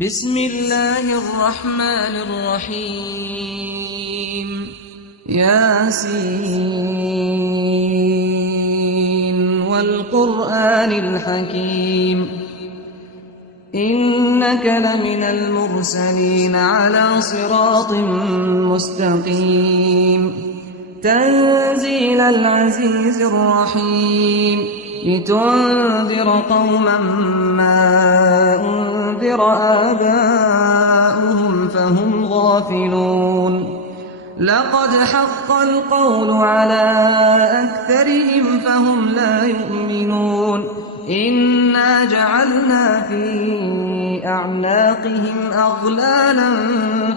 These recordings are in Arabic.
بسم الله الرحمن الرحيم ياسين والقرآن الحكيم إنك لمن المرسلين على صراط مستقيم تنزيل العزيز الرحيم لتنذر قوما ما أنذر آباؤهم فهم غافلون لقد حق القول على أكثرهم فهم لا يؤمنون إنا جعلنا في أعناقهم أغلالا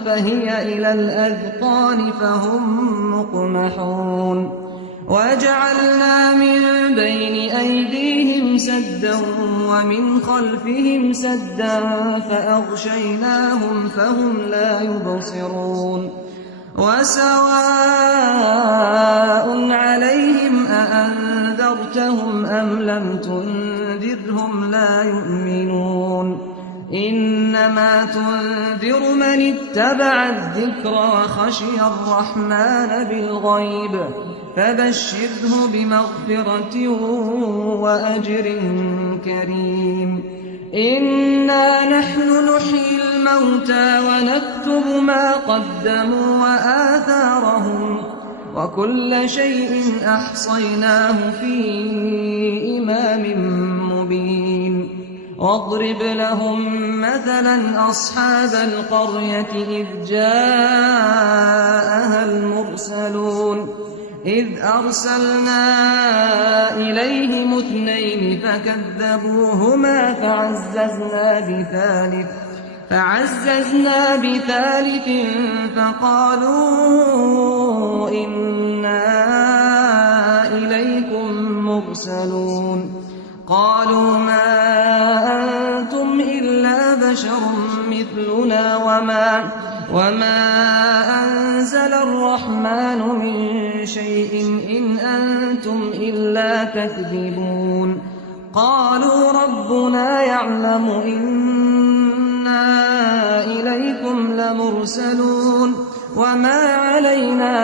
فهي إلى الأذقان فهم مقمحون وجعلنا من بين أيديهم سدا ومن خلفهم سدا فأغشيناهم فهم لا يبصرون وسواء عليهم أأنذرتهم أم لم تنذرهم لا يؤمنون إنما تنذر من اتبع الذكر وخشي الرحمن بالغيب فبشره بمغفرة وأجر كريم إنا نحن نحيي الموتى ونكتب ما قدموا وآثارهم وكل شيء أحصيناه في إمام مبين واضرب لهم مثلا أصحاب القرية إذ جاءها المرسلون إذ أرسلنا إليهم اثنين فكذبوهما فعززنا بثالث فقالوا إنا إليكم مرسلون قالوا ما أنتم إلا بشر مثلنا وما أنزل الرحمن من شيء إن أنتم إلا تكذبون قالوا ربنا يعلم إنا إليكم لمرسلون وما علينا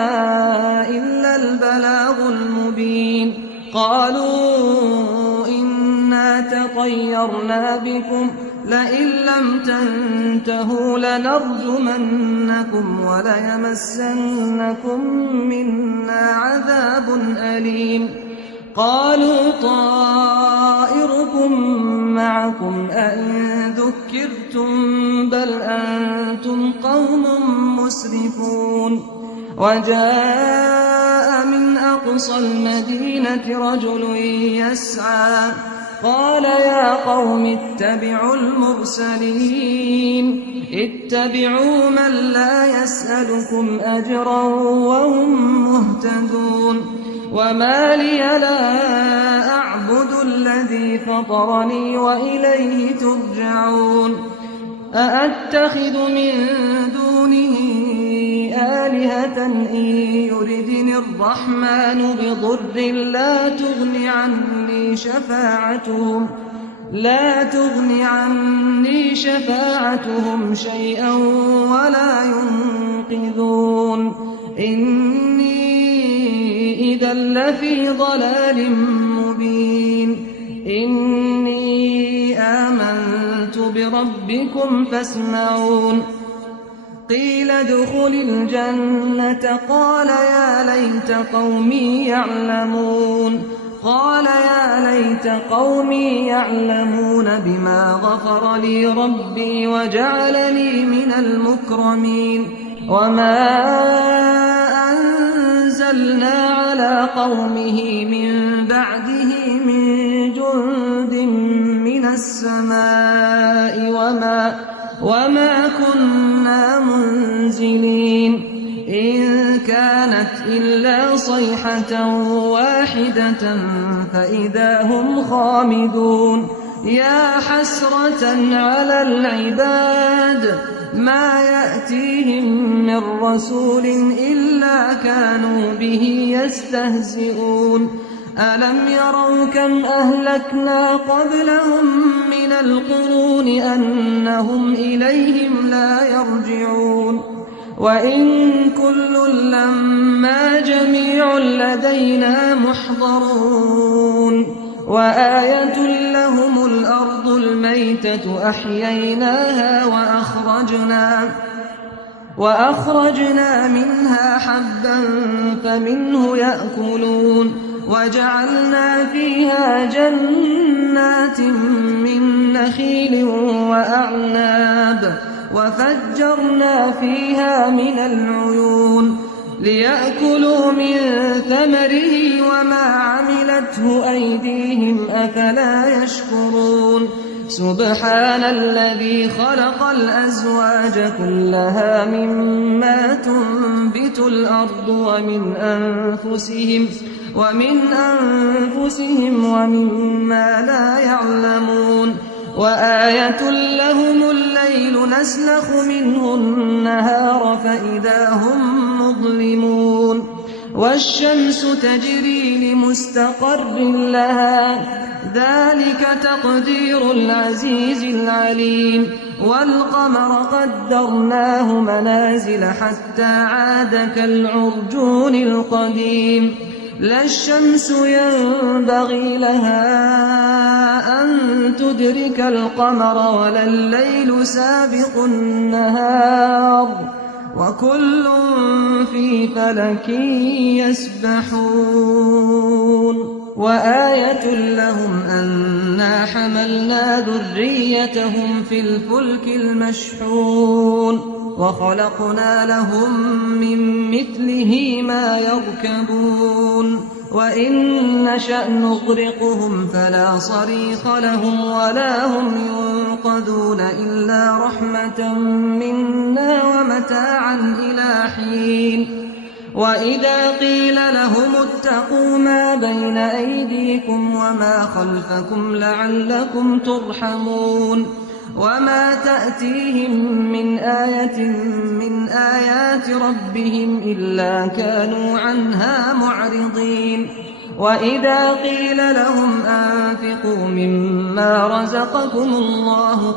إلا البلاغ المبين قالوا إنا تطيرنا بكم لئن لم تنتهوا لنرجمنكم وليمسنكم منا عذاب أليم قالوا طائركم معكم أئن ذكرتم بل أنتم قوم مسرفون وجاء من أقصى المدينة رجل يسعى قال يا قوم اتبعوا المرسلين اتبعوا من لا يسألكم أجرا وهم مهتدون وما لي لا أعبد الذي فطرني وإليه ترجعون أأتخذ من دونه آلهة إن يردني الرحمن بضر لا تغن عني شفاعتهم شيئا ولا ينقذون إني إذا لفي ضلال مبين إني آمنت بربكم فاسمعون قيل ادخل الجنة قال يا ليت قومي يعلمون بما غفر لي ربي وجعلني من المكرمين وما أنزلنا على قومه من بعده من جند من السماء وما كنا منزلين إن كانت إلا صيحة واحدة فإذا هم خامدون يا حسرة على العباد ما يأتيهم من رسول إلا كانوا به يستهزئون ألم يروا كم أهلكنا قبلهم من القرون أنهم إليهم لا يرجعون وإن كل لما جميع لدينا محضرون وآية لهم الأرض الميتة أحييناها وأخرجنا منها حبا فمنه يأكلون وجعلنا فيها جنات من نخيل وأعناب وفجرنا فيها من العيون ليأكلوا من ثمره وما عملته أيديهم أفلا يشكرون سبحان الذي خلق الأزواج كلها مما تنبت الأرض ومن أنفسهم ومما لا يعلمون وآية لهم الليل نسلخ منه النهار فإذا هم مظلمون والشمس تجري لمستقر لها ذلك تقدير العزيز العليم والقمر قدرناه منازل حتى عاد كالعرجون القديم لا الشمس ينبغي لها أن تدرك القمر ولا الليل سابق النهار وكل في فلك يسبحون وآية لهم أنا حملنا ذريتهم في الفلك المشحون وخلقنا لهم من مثله ما يركبون وإن نشأ نغرقهم فلا صريخ لهم ولا هم ينقذون إلا رحمة منا ومتاعا إلى حين وإذا قيل لهم اتقوا ما بين أيديكم وما خلفكم لعلكم ترحمون وما تأتيهم من آية من آيات ربهم إلا كانوا عنها معرضين وإذا قيل لهم أنفقوا مما رزقكم الله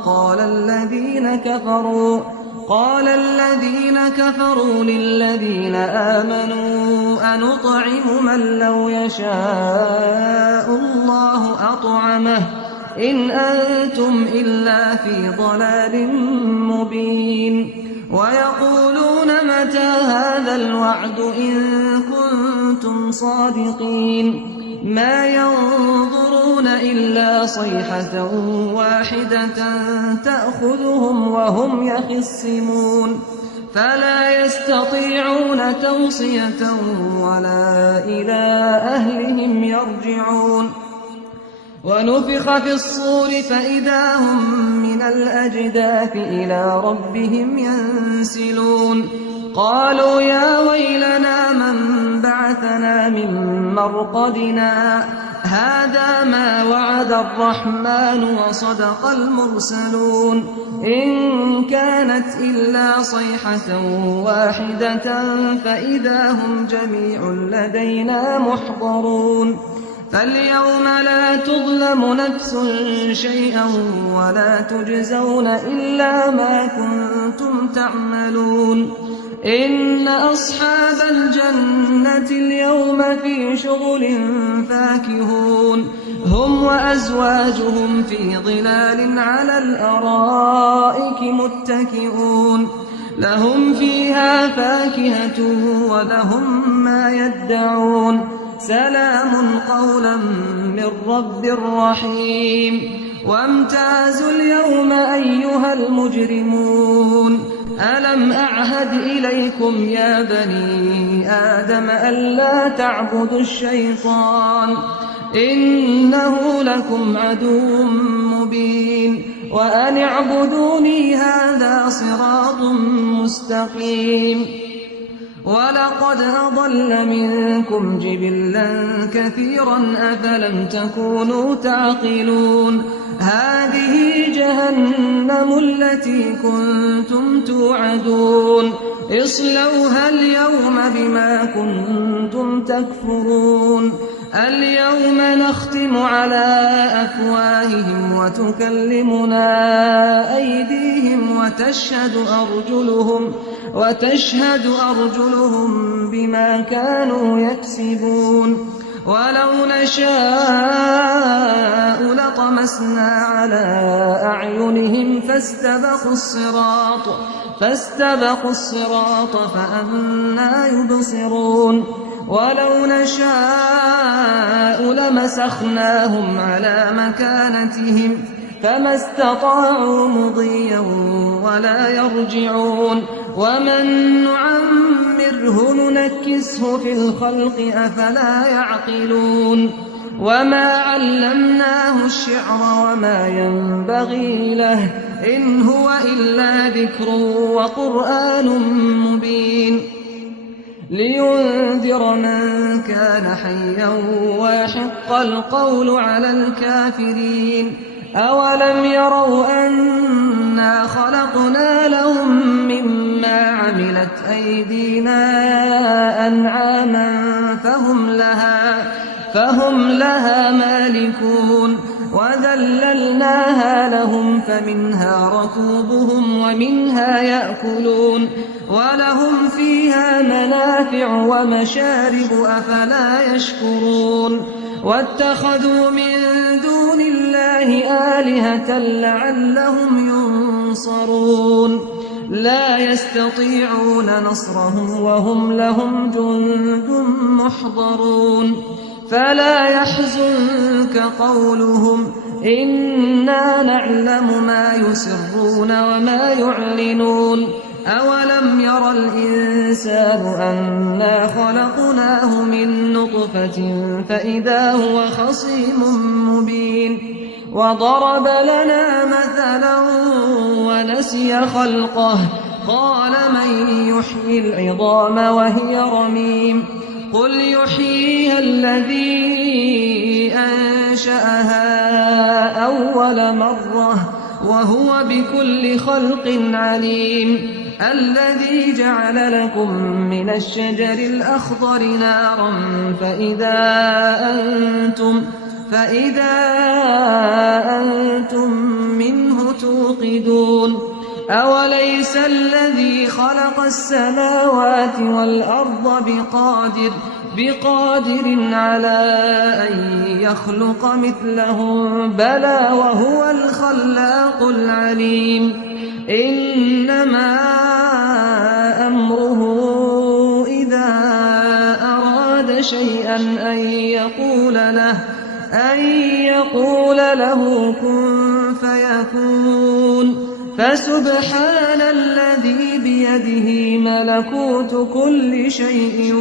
قال الذين كفروا للذين آمنوا أنطعم من لو يشاء الله أطعمه إن أنتم إلا في ضلال مبين ويقولون متى هذا الوعد إن كنتم صادقين ما ينظرون إلا صيحة واحدة تأخذهم وهم يخصمون فلا يستطيعون توصية ولا إلى أهلهم يرجعون ونفخ في الصور فإذا هم من الأجداث إلى ربهم ينسلون قالوا يا ويلنا من بعثنا من مرقدنا هذا ما وعد الرحمن وصدق المرسلون إن كانت إلا صيحة واحدة فإذا هم جميع لدينا محضرون فاليوم لا تظلم نفس شيئا ولا تجزون إلا ما كنتم تعملون إن أصحاب الجنة اليوم في شغل فاكهون هم وأزواجهم في ظلال على الأرائك متكئون لهم فيها فاكهة ولهم ما يدعون سلام قولا من رب رحيم وامتازوا اليوم أيها المجرمون ألم أعهد إليكم يا بني آدم ألا تعبدوا الشيطان إنه لكم عدو مبين وأن اعبدوني هذا صراط مستقيم ولقد أضل منكم جبلا كثيرا أفلم تكونوا تعقلون هذه جهنم التي كنتم توعدون اصلوها اليوم بما كنتم تكفرون اليوم نختم على أفواههم وتكلمنا أيديهم وتشهد أرجلهم بما كانوا يكسبون ولو نشاء لطمسنا على أعينهم فاستبقوا الصراط فأنى يبصرون ولو نشاء لمسخناهم على مكانتهم فما استطاعوا مضيا ولا يرجعون ومن نعمره ننكسه في الخلق أفلا يعقلون وما علمناه الشعر وما ينبغي له إن هو إلا ذكر وقرآن مبين لينذر من كان حيا ويحق القول على الكافرين أولم يروا أنا خلقنا لهم مما عملت أيدينا أنعاما فهم لها مالكون وذللناها لهم فمنها ركوبهم ومنها يأكلون ولهم فيها منافع ومشارب أفلا يشكرون واتخذوا من دون الله آلهة لعلهم ينصرون لا يستطيعون نصرهم وهم لهم جند محضرون فلا يحزنك قولهم إنا نعلم ما يسرون وما يعلنون أولم ير الإنسان أنا خلقناه من نطفة فإذا هو خصيم مبين وضرب لنا مثلا ونسي خلقه قال من يحيي العظام وهي رميم قل يحييها الذي أنشأها أول مرة وهو بكل خلق عليم الذي جعل لكم من الشجر الأخضر نارا فإذا أنتم منه توقدون أوليس الذي خلق السماوات والأرض بقادر على أن يخلق مثلهم بلى وهو الخلاق العليم إنما أمره إذا أراد شيئا أن يقول له كن فيكون فسبحان الذي بيده ملكوت كل شيء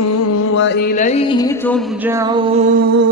وإليه ترجعون